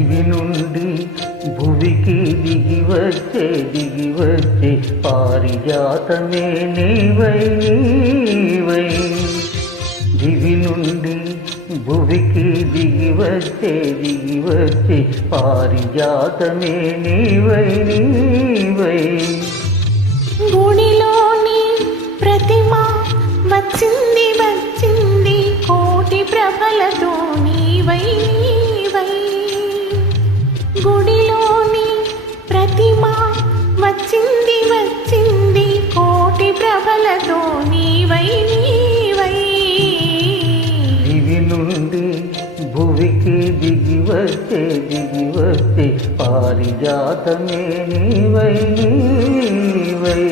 దివి నుండి భువికి దిగివచ్చే పారిజాతమే నీవై నీవై. దివి నుండి భువికి దిగివచ్చే పారిజాతమే నీవై నీవై. గుడిలోని ప్రతిమ వచ్చింది వచ్చింది కోటి ప్రభలతో నీవై నీవై. గుడిలోని ప్రతిమ వచ్చింది వచ్చింది కోటి ప్రభలతో నీవై నీవై. దివి నుండి భువికి దిగివచ్చే పారిజాతమే నీవై నీవై.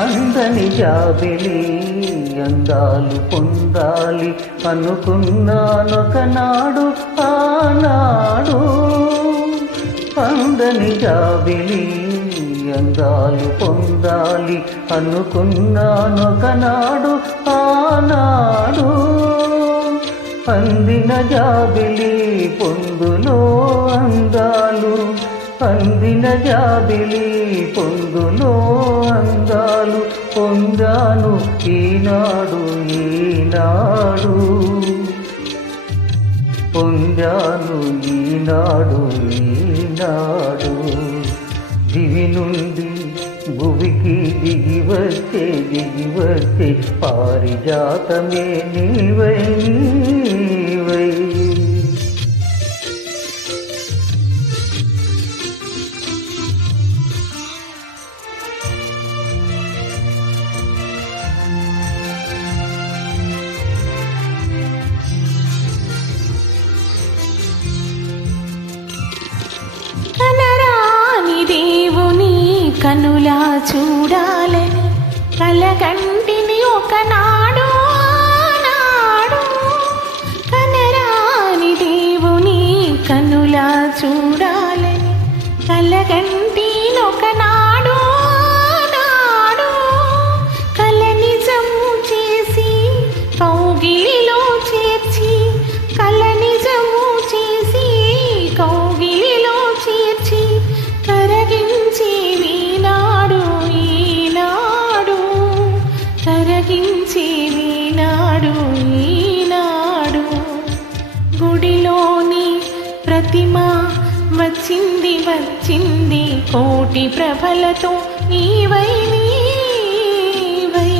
అందని జాబిలి అందాలు పొందాలి అనుకున్నానొకనాడు ఆనాడు. అందని జాబిలి అందాలు పొందాలి అనుకున్నానొకనాడు ఆనాడు. అందిన జాబిలి పొందులో అందాలు, అందిన జాబిలి పొందులో అందాలు పొందాను ఈనాడు ఈనాడు. పొందాను ఈనాడు ఈనాడు. దివి నుండి భువికి దిగివచ్చే పారిజాతమే నీవై నీవై. కనరాని దేవుని కనులా చూడాలని కలగంటిని ఒకనాడు నాడు. కనరాని దేవుని కనులా చూడాలని కలగంటిని ఒకనాడు నాడు. కల నిజము చేసి కౌగిలిలో చేర్చి, కల నిజము చేసి కౌగిలిలో చేర్చి కరగించి వీనాడు ఈనాడు. కరగించి వీనాడు ఈనాడు. గుడిలోని ప్రతిమ వచ్చింది వచ్చింది కోటి ప్రభలతో నీవై నీవై.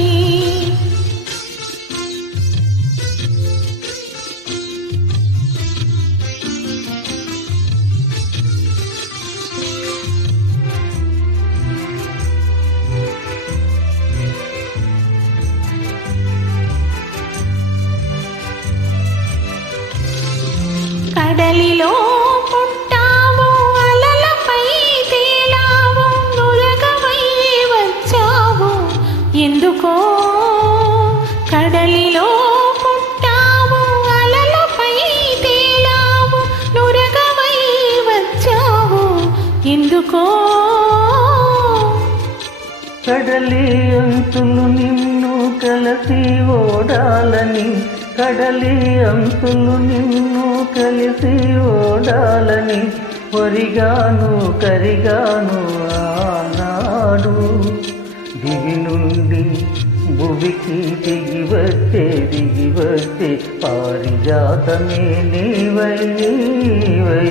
కడలిలో పుట్టావు అలలపై తేలావు నురగవై వచ్చావు ఎందుకో. కడలిలో పుట్టావు అలలపై తేలావు నురగవై వచ్చావు ఎందుకో. కడలి అంచులు నిన్ను కలిసి ఓడాలని, కడలి అంచులు నిన్ను కలిసి ఓడాలని ఒరిగాను కరిగాను ఆనాడు. దివి నుండి భువికి దిగివచ్చే పారిజాతమే నీవై నీవై.